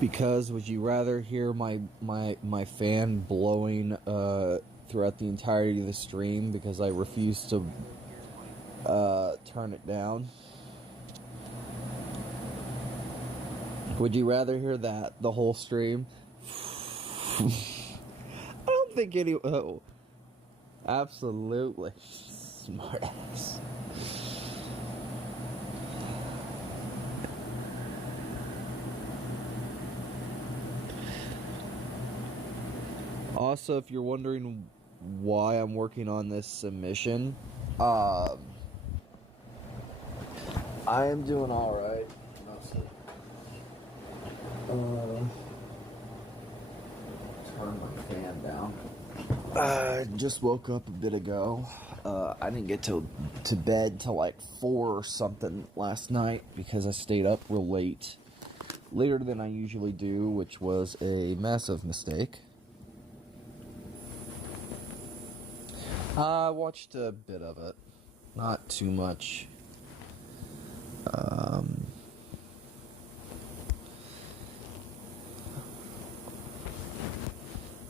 Because would you rather hear my fan blowing throughout the entirety of the stream because I refuse to turn it down? Would you rather hear that the whole stream? I don't think any. Oh, absolutely, smart ass. Also, if you're wondering why I'm working on this submission, I am doing alright. Turn my fan down. I just woke up a bit ago. I didn't get to bed till like 4 or something last night because I stayed up real late. Later than I usually do, which was a massive mistake. I watched a bit of it. Not too much.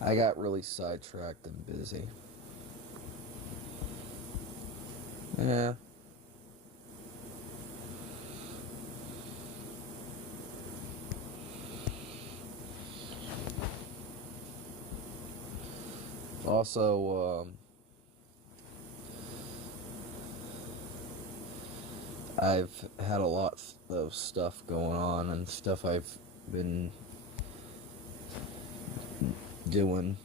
I got really sidetracked and busy. Yeah. Also, I've had a lot of stuff going on and stuff I've been doing.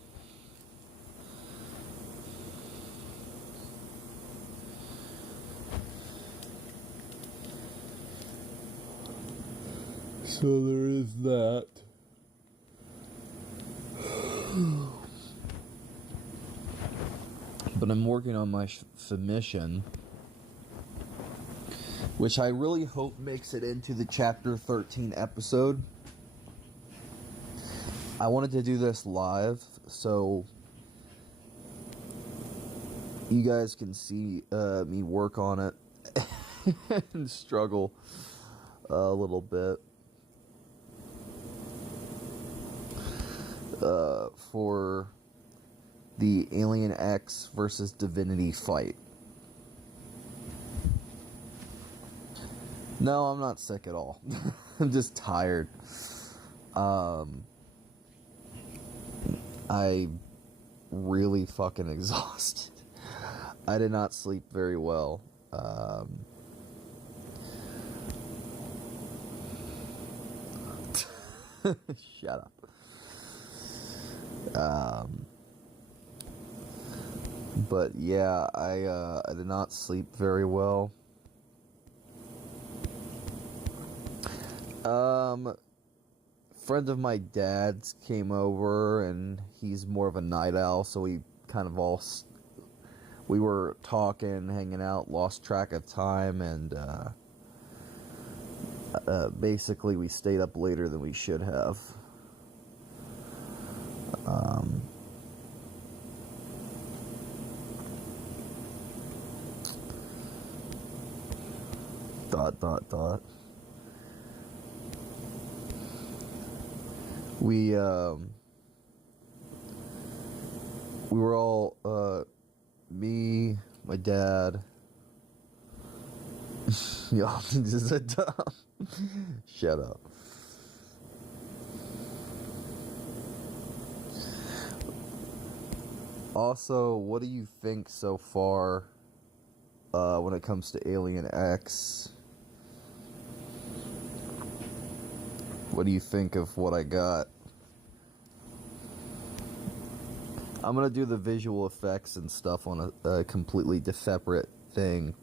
So there is that. But I'm working on my submission, which I really hope makes it into the chapter 13 episode. I wanted to do this live so you guys can see me work on it and struggle a little bit for the Alien X versus Divinity fight. No, I'm not sick at all. I'm just tired. I really fucking exhausted. I did not sleep very well. Shut up. But yeah, I did not sleep very well. Friend of my dad's came over, and he's more of a night owl, so we kind of we were talking, hanging out, lost track of time, and basically we stayed up later than we should have. We were all, me, my dad, y'all just a dumb. Shut up. Also, what do you think so far, when it comes to Alien X? What do you think of what I got? I'm gonna do the visual effects and stuff on a completely separate thing.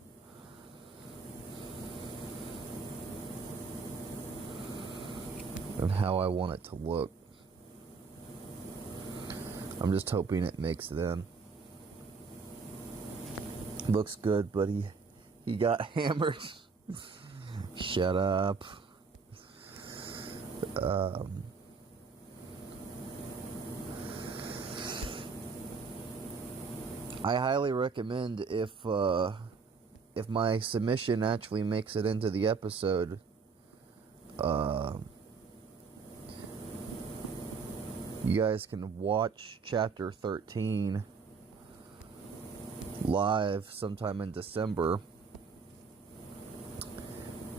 And how I want it to look. I'm just hoping it makes it in. Looks good, but he got hammered. Shut up. I highly recommend if my submission actually makes it into the episode, You guys can watch Chapter 13 live sometime in December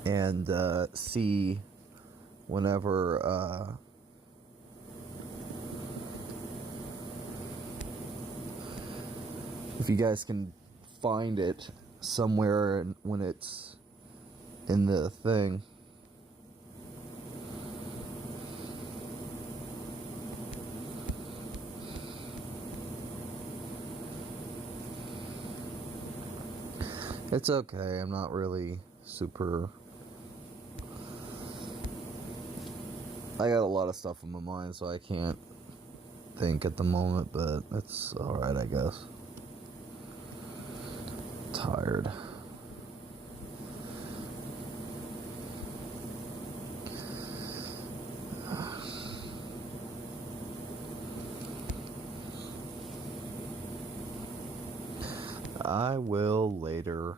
and see whenever if you guys can find it somewhere when it's in the thing. It's okay, I'm not really super... I got a lot of stuff on my mind, so I can't think at the moment, but it's alright, I guess. Tired. I will later.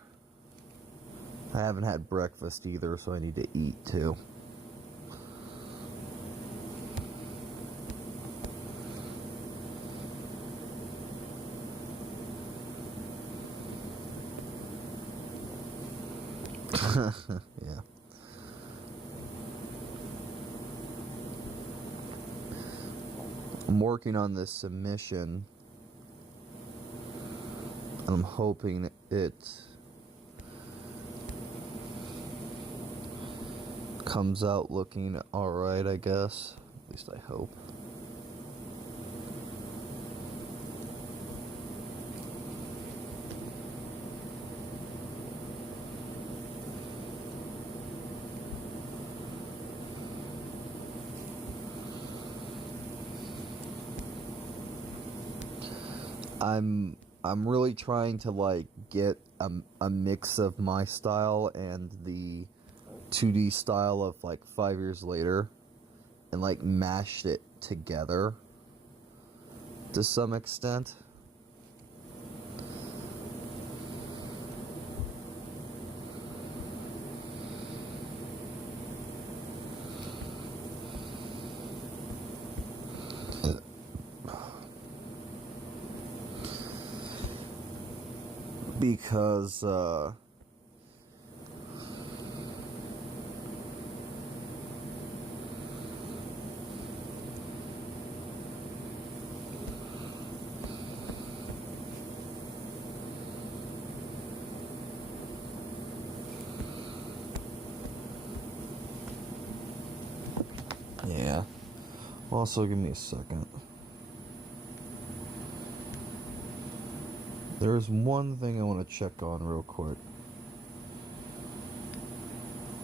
I haven't had breakfast either, so I need to eat too. Yeah. I'm working on this submission. I'm hoping it comes out looking alright, I guess. At least I hope. I'm really trying to like get a mix of my style and the 2D style of like 5 years later and like mashed it together to some extent. Because yeah. Also, give me a second. There's one thing I want to check on real quick.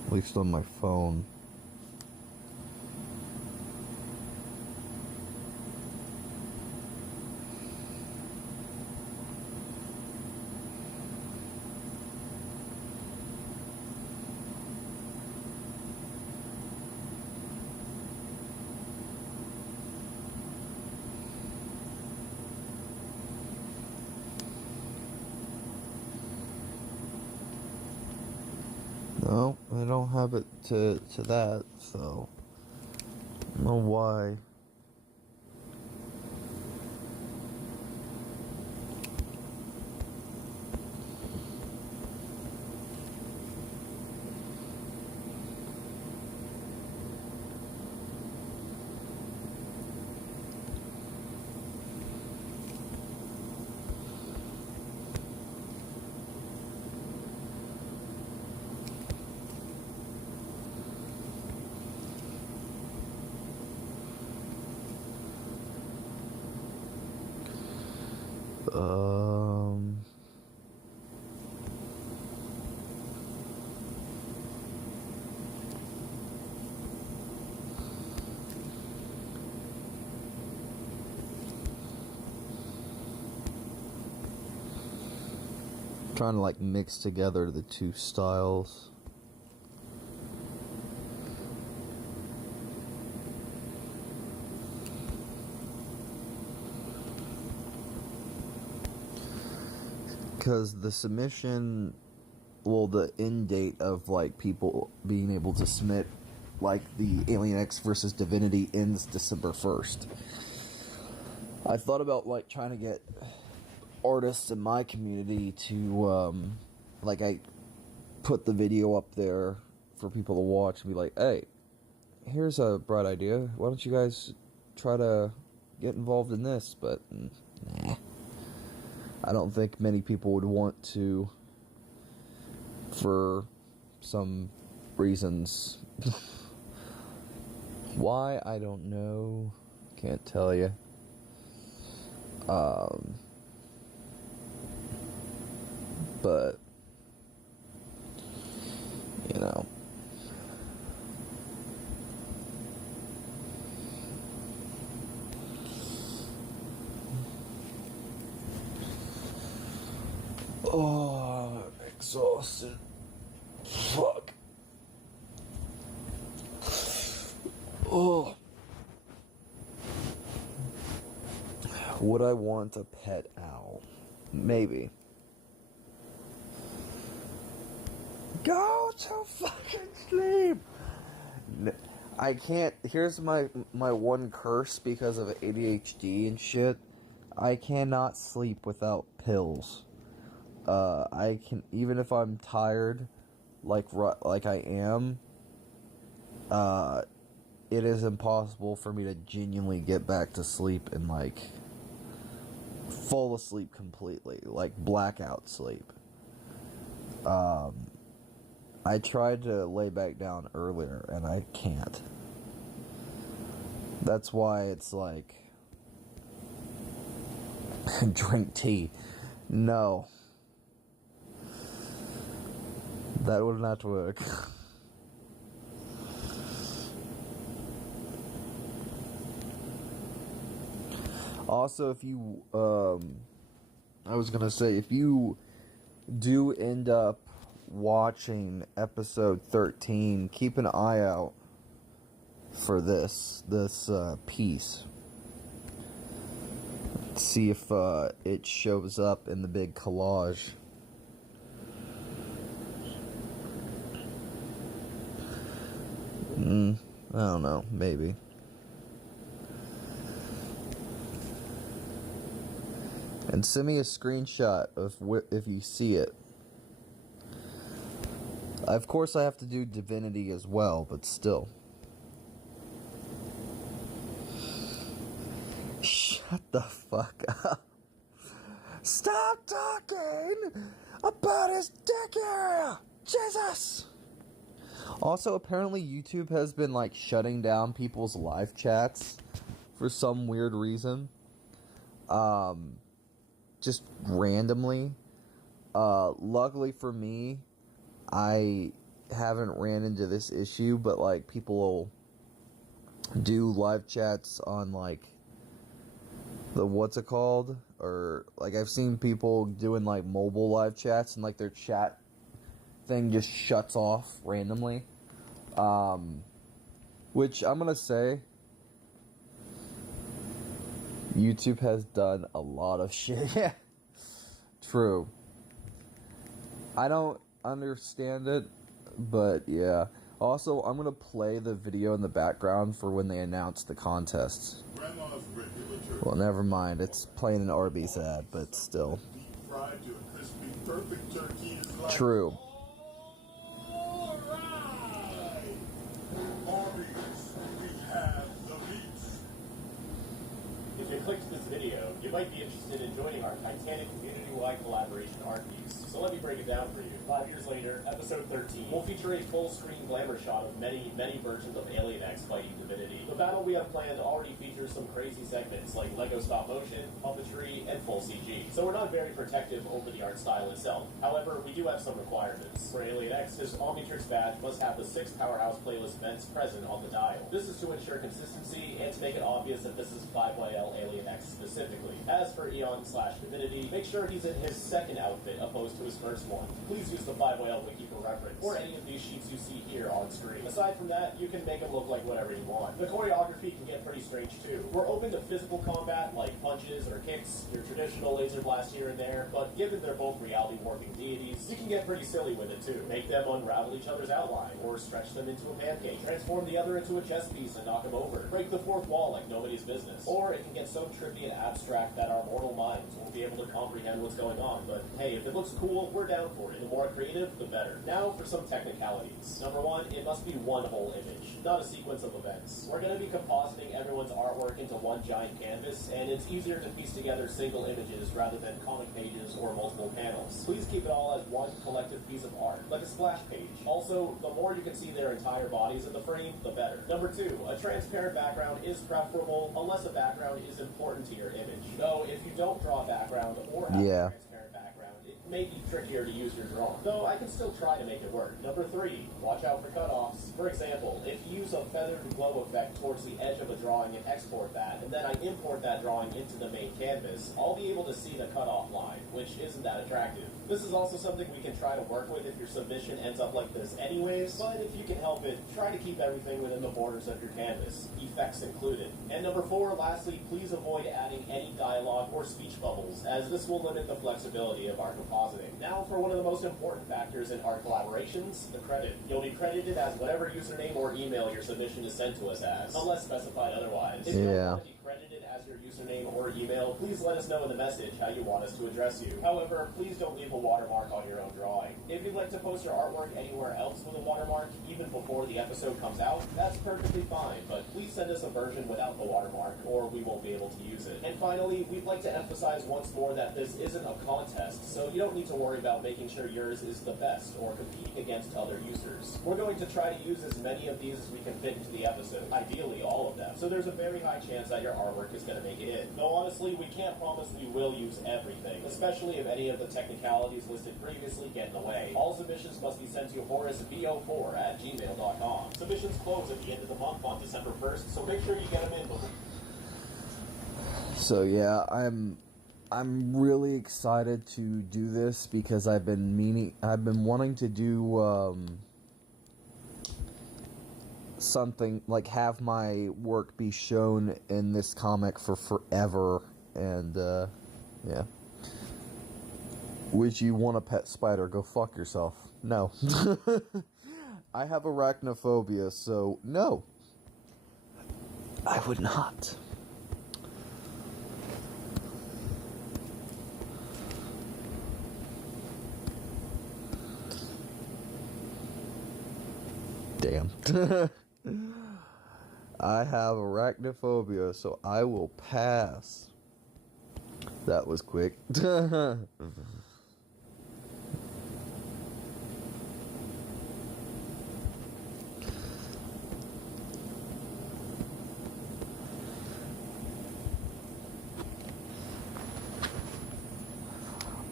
At least on my phone. No, I don't have it to that, so I don't know why. Trying to like mix together the two styles. Because the submission, well, the end date of like people being able to submit like the Alien X versus Divinity ends December 1st. I thought about like trying to get artists in my community to like I put the video up there for people to watch and be like, hey, here's a bright idea. Why don't you guys try to get involved in this? But nah, I don't think many people would want to, for some reasons. Why, I don't know. Can't tell you. But you know, oh, I'm exhausted. Fuck. Oh. Would I want a pet owl? Maybe. Go to fucking sleep! I can't. Here's my one curse because of ADHD and shit. I cannot sleep without pills. I can, even if I'm tired, like I am. It is impossible for me to genuinely get back to sleep and like fall asleep completely, like blackout sleep. I tried to lay back down earlier and I can't. That's why it's like drink tea. No. That would not work. Also, if you, I was gonna say, if you do end up watching episode 13, keep an eye out for this piece. See if it shows up in the big collage. I don't know, maybe. And send me a screenshot of if you see it. Of course, I have to do divinity as well, but still. Shut the fuck up. Stop talking about his dick area! Jesus! Also, apparently YouTube has been, like, shutting down people's live chats for some weird reason. Just randomly. Luckily for me, I haven't ran into this issue, but, like, people will do live chats on, like, the, what's it called? Or, like, I've seen people doing, like, mobile live chats, and, like, their chat thing just shuts off randomly. Which I'm gonna say, YouTube has done a lot of shit. Yeah, true. I don't understand it, but yeah. Also, I'm gonna play the video in the background for when they announce the contests. Well, never mind. It's playing an Arby's ad, but still. True. If you clicked this video, you might be interested in joining our Titanic community-wide collaboration art piece. So let me break it down for you. 5 years later, episode 13 will feature a full-screen glamour shot of many versions of Alien X fighting Divinity. The battle we have planned already features some crazy segments like Lego stop motion, puppetry, and full CG. So we're not very protective over the art style itself. However, we do have some requirements. For Alien X, his Omnitrix badge must have the 6 Powerhouse playlist events present on the dial. This is to ensure consistency and to make it obvious that this is 5YL Alien X specifically. As for Eon/Divinity, make sure he's he's in his second outfit opposed to his first one. Please use the 5OL wiki for reference, or any of these sheets you see here on screen. Aside from that, you can make him look like whatever you want. The choreography can get pretty strange too. We're open to physical combat like punches or kicks, your traditional laser blast here and there, but given they're both reality warping deities, you can get pretty silly with it too. Make them unravel each other's outline, or stretch them into a pancake, transform the other into a chess piece and knock him over, break the fourth wall like nobody's business. Or it can get so trippy and abstract that our mortal minds won't be able to comprehend what's going on, but hey, if it looks cool, we're down for it. The more creative, the better. Now for some technicalities. Number one, it must be one whole image, not a sequence of events. We're going to be compositing everyone's artwork into one giant canvas, and it's easier to piece together single images rather than comic pages or multiple panels. Please keep it all as one collective piece of art, like a splash page. Also, the more you can see their entire bodies in the frame, the better. Number two, a transparent background is preferable unless a background is important to your image. Though, if you don't draw a background or have a transparent background, it may be trickier to use your drawing. Though I can still try to make it work. Number three, watch out for cutoffs. For example, if you use a feathered glow effect towards the edge of a drawing and export that, and then I import that drawing into the main canvas, I'll be able to see the cutoff line, which isn't that attractive. This is also something we can try to work with if your submission ends up like this anyways, but if you can help it, try to keep everything within the borders of your canvas, effects included. And number four, lastly, please avoid adding any dialogue or speech bubbles, as this will limit the flexibility of our compositing. Now for one of the most important factors in art collaborations, the credit. You'll be credited as whatever username or email your submission is sent to us as, unless specified otherwise. If you don't want to be credited as your username or email, please let us know in the message how you want us to address you. However, please don't leave a watermark on your own drawing. If you'd like to post your artwork anywhere else with a watermark, even before the episode comes out, that's perfectly fine, but please send us a version without the watermark, or we won't be able to use it. And finally, we'd like to emphasize once more that this isn't a contest, so you don't need to worry about making sure yours is the best or competing against other users. We're going to try to use as many of these as we can fit into the episode, ideally all of them, so there's a very high chance that your artwork is going to make it in. Though honestly, we can't promise we will use everything, especially if any of the technicalities listed previously get in the way. All submissions must be sent to horacevo4@gmail.com. Submissions close at the end of the month on December 1st, so make sure you get them in before. So yeah, I'm really excited to do this because I've been wanting to do something like have my work be shown in this comic for forever, and yeah. Would you want a pet spider? Go fuck yourself. No. I have arachnophobia, so no. I would not. Damn. I have arachnophobia, so I will pass. That was quick.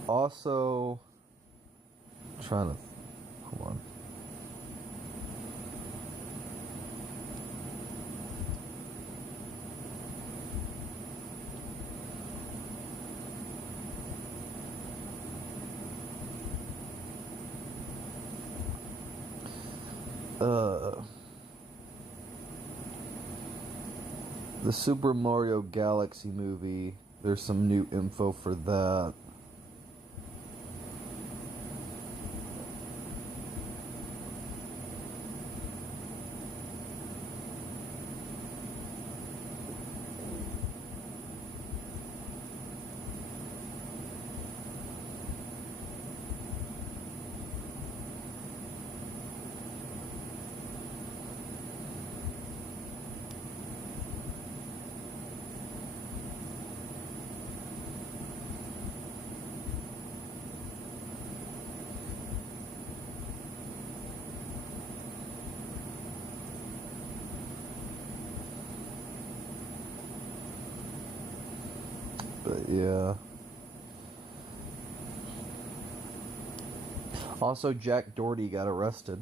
Also, trying to hold on. The Super Mario Galaxy movie, there's some new info for that. But yeah. Also, Jack Doherty got arrested.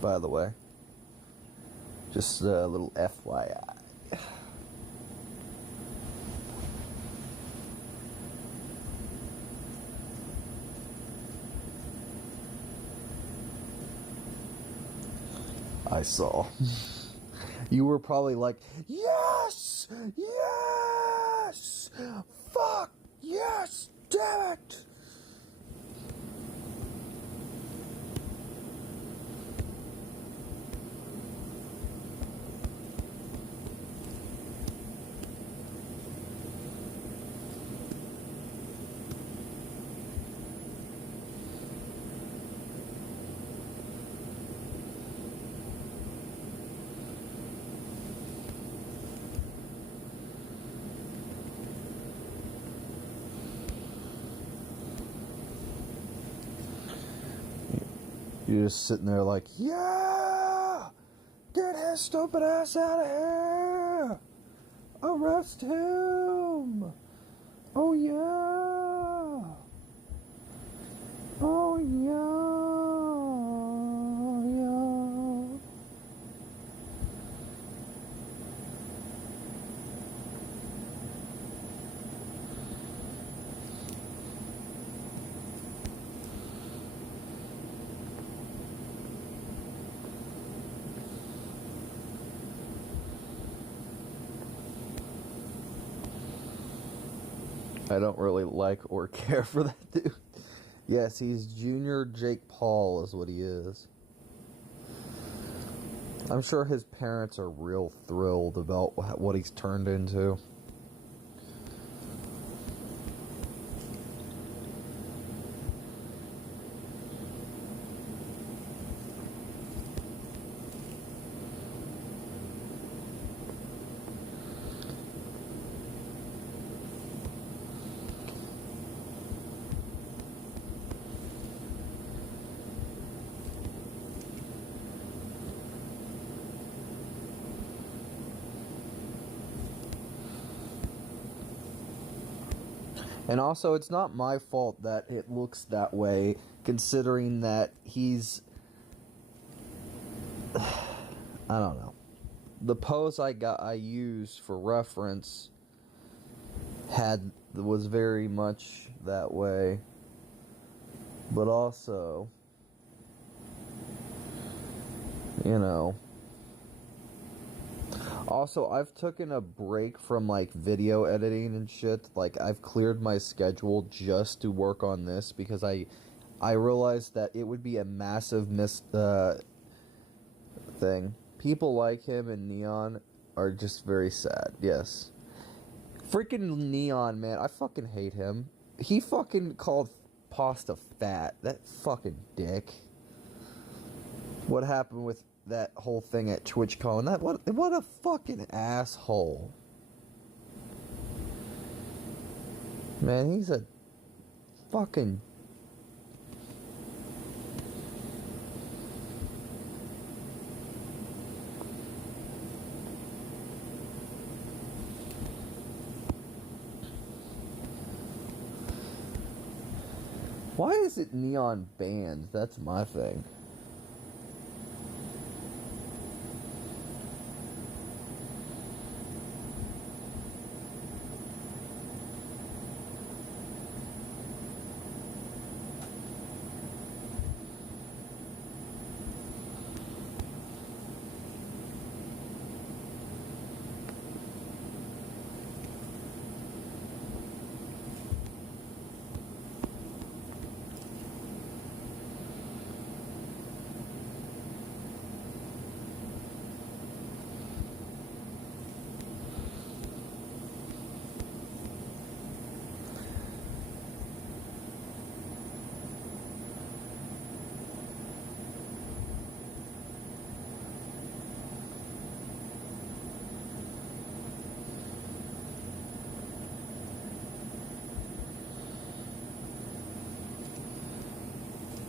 by the way. Just a little FYI. I saw. You were probably like, yes! Yes! Fuck! Yes! Damn it! You're just sitting there like, yeah! Get his stupid ass out of here! Arrest him! Oh yeah! Oh yeah! Yeah! I don't really like or care for that dude. Yes, he's Junior Jake Paul is what he is. I'm sure his parents are real thrilled about what he's turned into. And also, it's not my fault that it looks that way, considering that he's... I don't know. The pose I used for reference was very much that way. But also, you know... Also, I've taken a break from, like, video editing and shit. Like, I've cleared my schedule just to work on this because I realized that it would be a massive thing. People like him and Neon are just very sad, yes. Freaking Neon, man, I fucking hate him. He fucking called pasta fat. That fucking dick. What happened with that whole thing at TwitchCon? What a fucking asshole. Man, he's a fucking... Why is it Neon banned? That's my thing.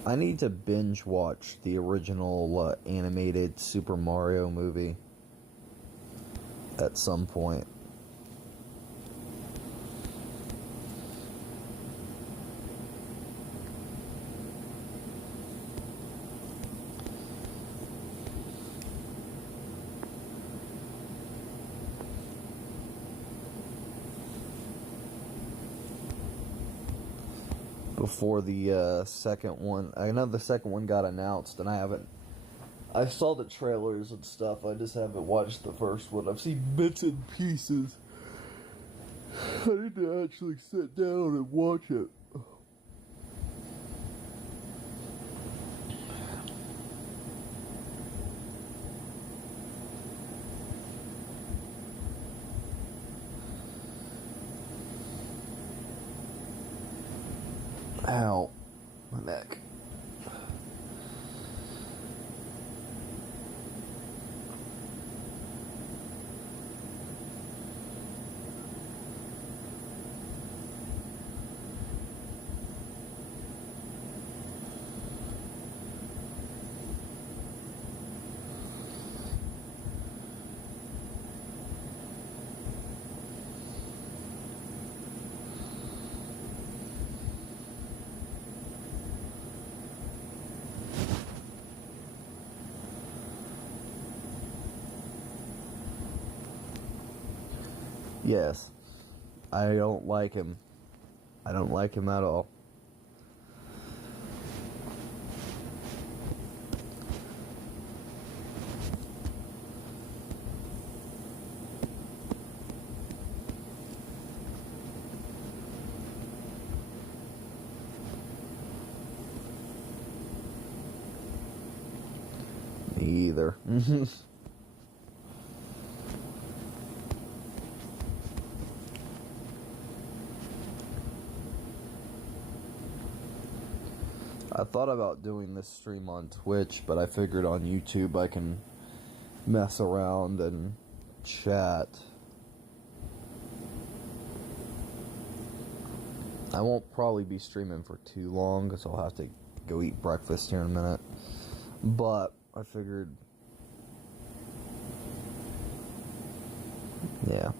I need to binge watch the original animated Super Mario movie at some point. before the second one. I know the second one got announced, and I saw the trailers and stuff. I just haven't watched the first one. I've seen bits and pieces. I need to actually sit down and watch it. Ow, my neck. Yes, I don't like him. I don't like him at all. Me either. I thought about doing this stream on Twitch, but I figured on YouTube I can mess around and chat. I won't probably be streaming for too long because I'll have to go eat breakfast here in a minute. But I figured, yeah.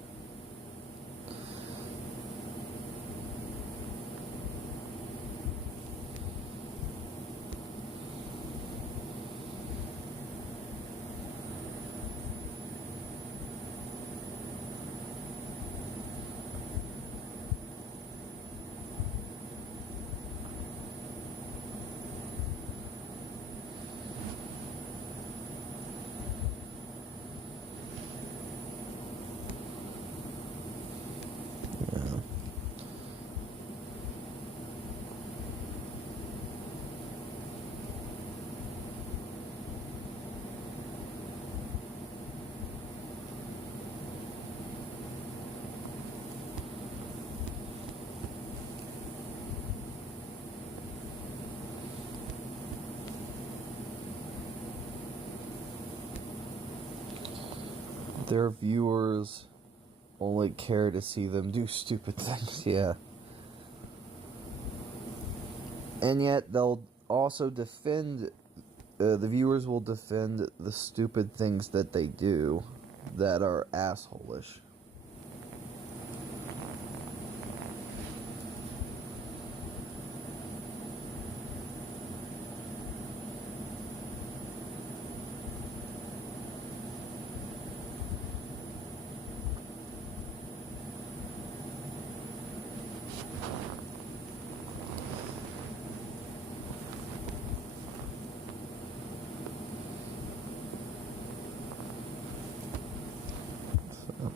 Their viewers only care to see them do stupid things, yeah. And yet they'll also defend, the viewers will defend the stupid things that they do that are asshole-ish. So.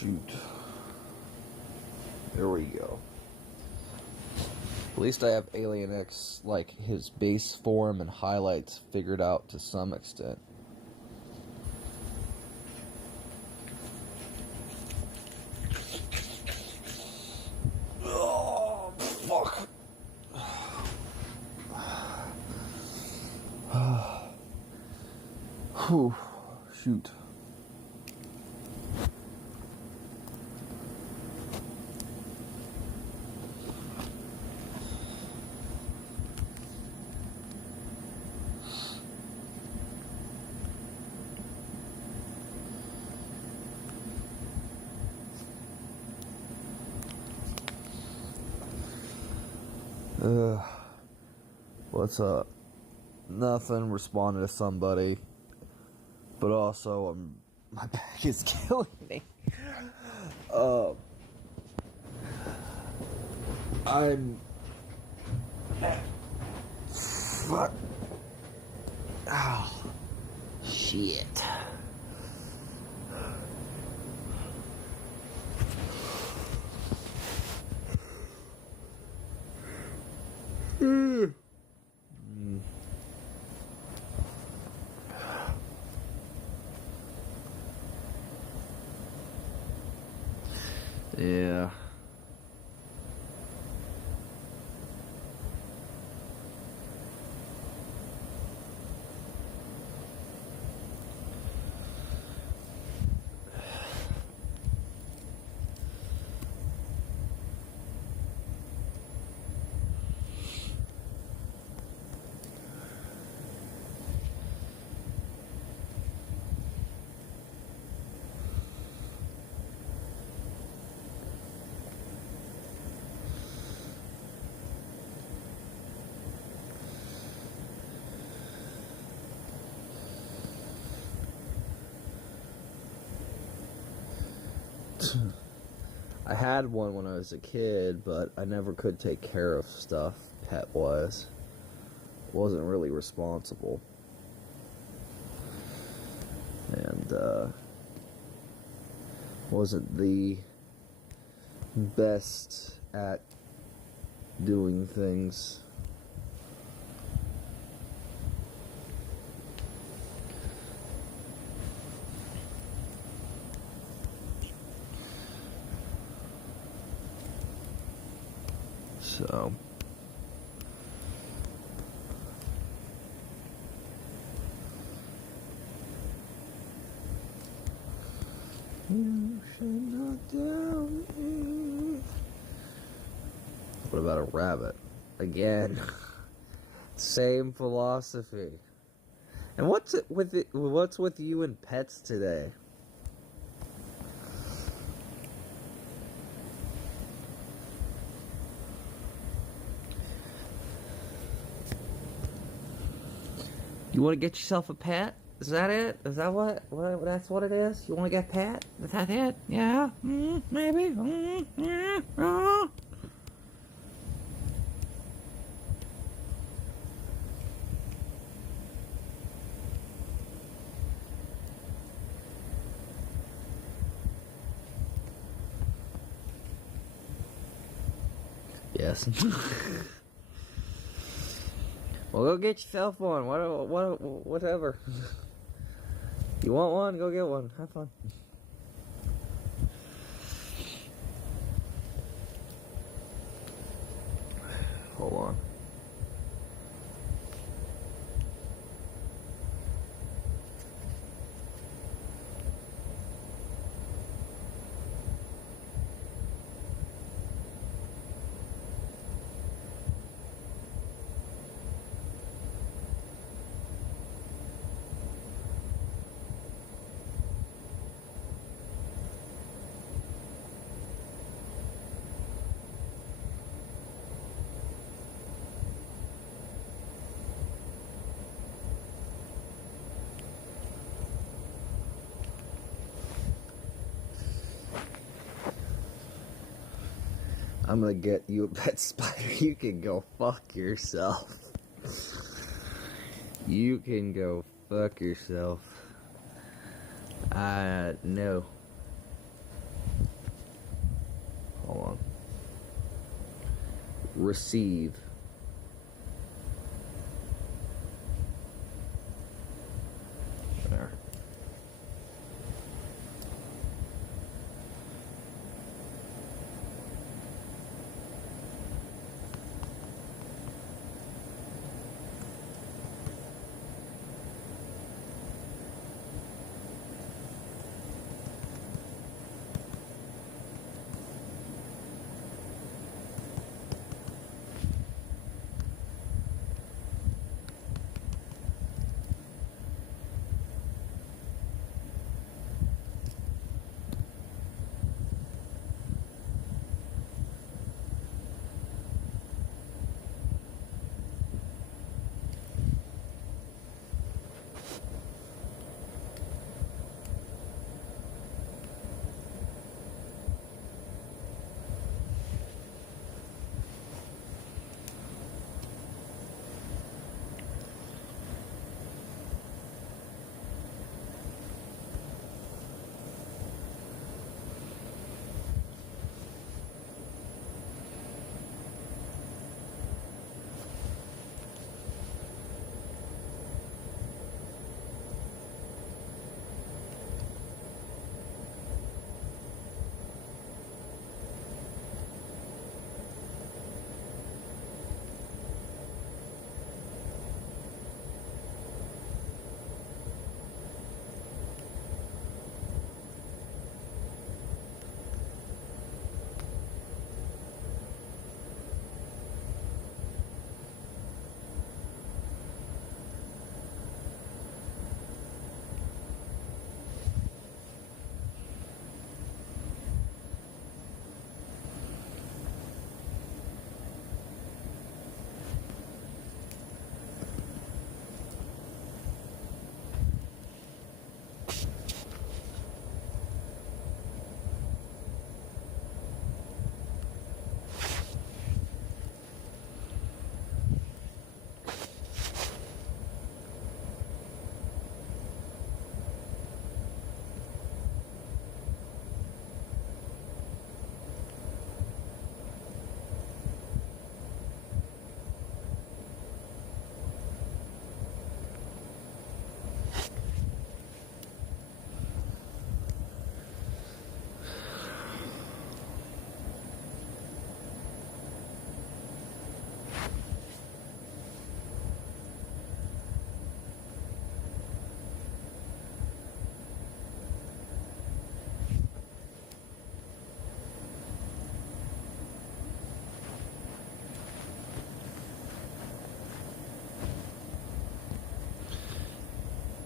shoot. There we go. At least I have Alien X, like his base form and highlights figured out to some extent. Oh, fuck. Whew, shoot. What's up? Nothing. Responding to somebody, but also my back is killing me. I'm. Fuck. Oh, shit. Yeah. I had one when I was a kid, but I never could take care of stuff pet-wise. Wasn't really responsible. And, wasn't the best at doing things. So you should not doubt me. What about a rabbit? Again, same philosophy. And what's with you and pets today? You want to get yourself a pet? Is that it? Is that what that's what it is? You want to get a pet? Is that it? Yeah? Maybe? Yeah? Yes. Well, go get yourself one. Whatever. You want one? Go get one. Have fun. Hold on. I'm gonna get you a pet spider. You can go fuck yourself. You can go fuck yourself. No. receive. There.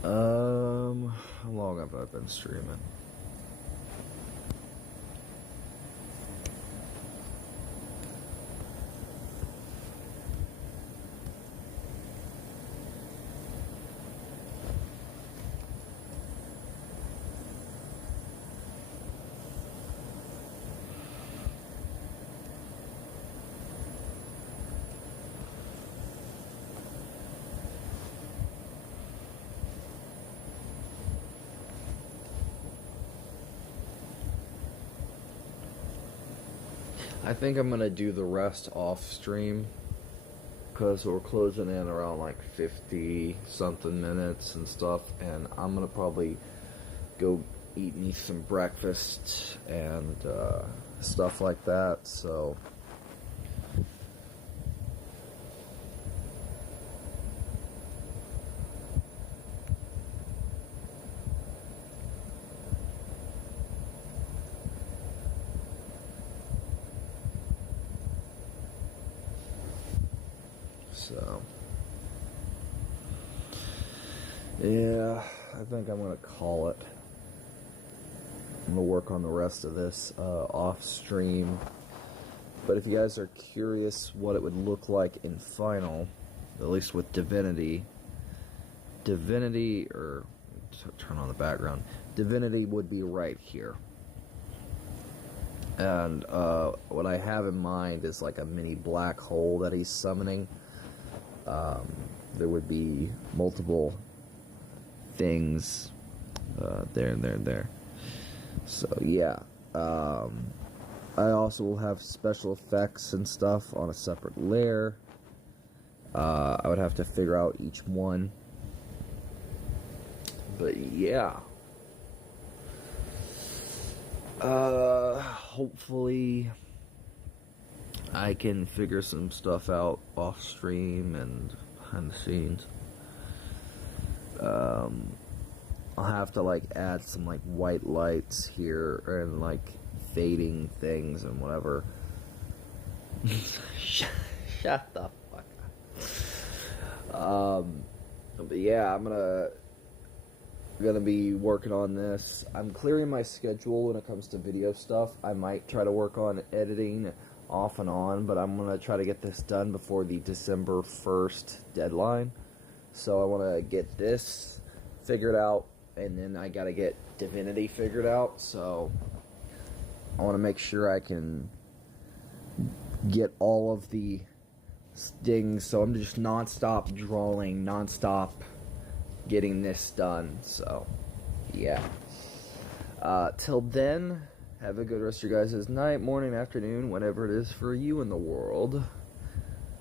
How long have I been streaming? I think I'm gonna do the rest off stream because we're closing in around like 50 something minutes and stuff, and I'm gonna probably go eat me some breakfast and stuff like that. So yeah, I think I'm gonna call it. I'm gonna work on the rest of this off stream. But if you guys are curious what it would look like in final, at least with Divinity, or turn on the background, Divinity would be right here. And what I have in mind is like a mini black hole that he's summoning. There would be multiple things there. So yeah, I also will have special effects and stuff on a separate layer. I would have to figure out each one. But yeah. Hopefully I can figure some stuff out off stream and behind the scenes. I'll have to like add some like white lights here and like fading things and whatever. Shut the fuck up. But yeah, I'm gonna be working on this. I'm clearing my schedule when it comes to video stuff. I might try to work on editing off and on, but I'm gonna try to get this done before the December 1st deadline. So I want to get this figured out, and then I gotta get Divinity figured out. So I want to make sure I can get all of the things. So I'm just non-stop drawing, non-stop getting this done. So yeah, till then, have a good rest of your guys' night, morning, afternoon, whatever it is for you in the world.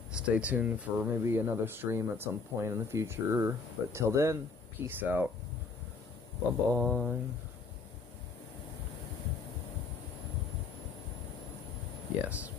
Stay tuned for maybe another stream at some point in the future, but till then, peace out. Bye bye. Yes.